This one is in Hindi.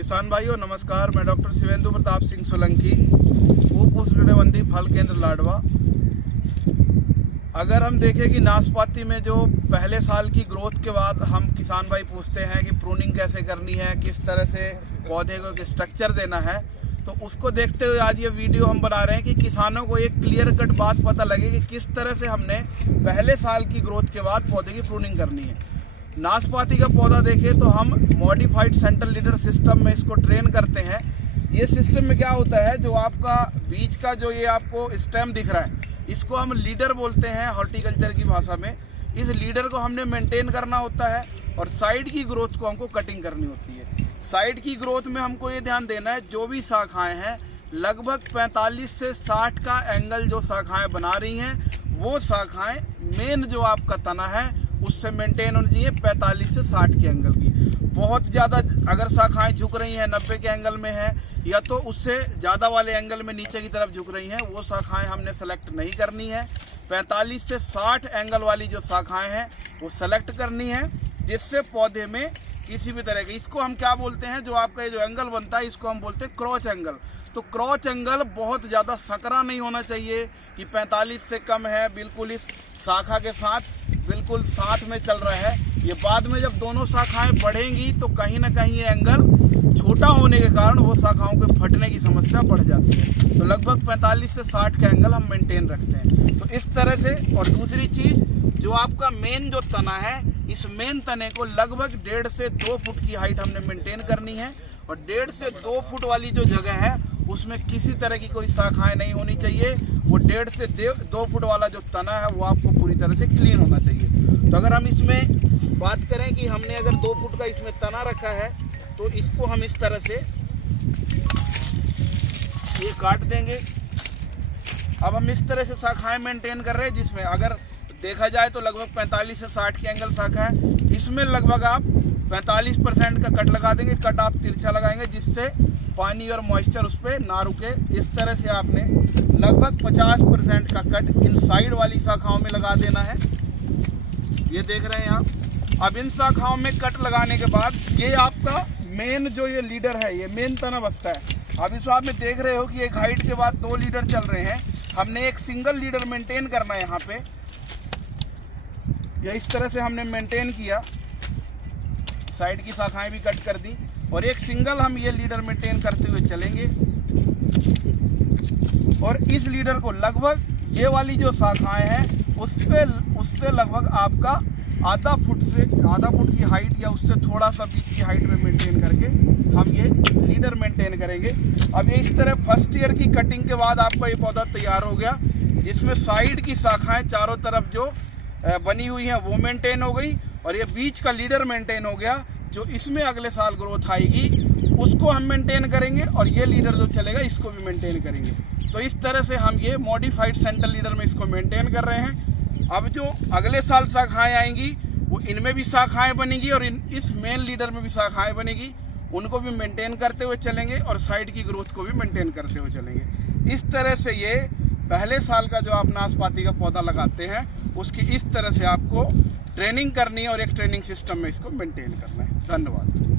किसान भाइयों नमस्कार। मैं डॉक्टर शिवेंदु प्रताप सिंह सोलंकी, उप उष्णकटिबंधीय फल केंद्र लाडवा। अगर हम देखें कि नाशपाती में जो पहले साल की ग्रोथ के बाद हम किसान भाई पूछते हैं कि प्रूनिंग कैसे करनी है, किस तरह से पौधे को स्ट्रक्चर देना है, तो उसको देखते हुए आज ये वीडियो हम बना रहे हैं कि किसानों को एक क्लियर कट बात पता लगे कि किस तरह से हमने पहले साल की ग्रोथ के बाद पौधे की प्रूनिंग करनी है। नाशपाती का पौधा देखें तो हम मॉडिफाइड सेंट्रल लीडर सिस्टम में इसको ट्रेन करते हैं। ये सिस्टम में क्या होता है, जो आपका बीज का जो ये आपको स्टेम दिख रहा है, इसको हम लीडर बोलते हैं हॉर्टिकल्चर की भाषा में। इस लीडर को हमने मेंटेन करना होता है और साइड की ग्रोथ को हमको कटिंग करनी होती है। साइड की ग्रोथ में हमको ये ध्यान देना है, जो भी शाखाएं हैं लगभग 45 से 60 का एंगल जो शाखाएं बना रही हैं, वो शाखाएं मेन जो आपका तना है उससे मेंटेन होनी चाहिए 45 से 60 के एंगल की। बहुत ज़्यादा अगर शाखाएं झुक रही हैं 90 के एंगल में है, या तो उससे ज़्यादा वाले एंगल में नीचे की तरफ झुक रही हैं, वो शाखाएं हमने सेलेक्ट नहीं करनी है। 45 से 60 एंगल वाली जो शाखाएं हैं वो सेलेक्ट करनी है, जिससे पौधे में किसी भी तरह के, इसको हम क्या बोलते हैं, जो आपका ये जो एंगल बनता है इसको हम बोलते हैं क्रॉच एंगल। तो क्रॉच एंगल बहुत ज़्यादा सकरा नहीं होना चाहिए कि 45 से कम है, बिल्कुल इस शाखा के साथ बिल्कुल साथ में चल रहा है। ये बाद में जब दोनों शाखाएं बढ़ेंगी तो कहीं ना कहीं ये एंगल छोटा होने के कारण वो शाखाओं के फटने की समस्या बढ़ जाती है। तो लगभग 45 से 60 का एंगल हम मेंटेन रखते हैं। तो इस तरह से। और दूसरी चीज़, जो आपका मेन जो तना है, इस मेन तने को लगभग 1.5 से 2 फुट की हाइट हमने मेंटेन करनी है। और 1.5 से 2 फुट वाली जो जगह है उसमें किसी तरह की कोई शाखाएं नहीं होनी चाहिए। वो 1.5 से 2 फुट वाला जो तना है वो आपको पूरी तरह से क्लीन होना चाहिए। तो अगर हम इसमें बात करें कि हमने अगर 2 फुट का इसमें तना रखा है, तो इसको हम इस तरह से ये काट देंगे। अब हम इस तरह से शाखाएं मेंटेन कर रहे हैं, जिसमें अगर देखा जाए तो लगभग 45 से 60 के एंगल शाखा है, इसमें लगभग आप 45% का कट लगा देंगे। कट आप तिरछा लगाएंगे जिससे पानी और मॉइस्चर उस पर ना रुके। इस तरह से आपने लगभग 50% का कट इन साइड वाली शाखाओं में लगा देना है। ये देख रहे हैं आप। अब इन शाखाओं में कट लगाने के बाद ये आपका मेन जो ये लीडर है, ये मेन तना बसता है। अब इस आप में देख रहे हो कि एक हाइट के बाद 2 लीडर चल रहे हैं। हमने एक सिंगल लीडर मेंटेन करना है यहाँ पे। या इस तरह से हमने मेंटेन किया, साइड की शाखाएं भी कट कर दी और एक सिंगल हम ये लीडर मेंटेन करते हुए चलेंगे। और इस लीडर को लगभग ये वाली जो शाखाएं हैं उससे लगभग आपका आधा फुट की हाइट या उससे थोड़ा सा बीच की हाइट में मेंटेन करके हम ये लीडर मेंटेन करेंगे। अब ये इस तरह फर्स्ट ईयर की कटिंग के बाद आपका ये पौधा तैयार हो गया, जिसमें साइड की शाखाएं चारों तरफ जो बनी हुई हैं वो मेंटेन हो गई और ये बीच का लीडर मेंटेन हो गया। जो इसमें अगले साल ग्रोथ आएगी उसको हम मेंटेन करेंगे और ये लीडर जो चलेगा इसको भी मेंटेन करेंगे। तो इस तरह से हम ये मॉडिफाइड सेंट्रल लीडर में इसको मेंटेन कर रहे हैं। अब जो अगले साल शाखाएं आएंगी वो इनमें भी शाखाएं बनेगी और इस मेन लीडर में भी शाखाएं बनेगी, उनको भी मेंटेन करते हुए चलेंगे और साइड की ग्रोथ को भी मेंटेन करते हुए चलेंगे। इस तरह से ये पहले साल का जो आप नाशपाती का पौधा लगाते हैं उसकी इस तरह से आपको ट्रेनिंग करनी है और एक ट्रेनिंग सिस्टम में इसको मेंटेन करना है। धन्यवाद।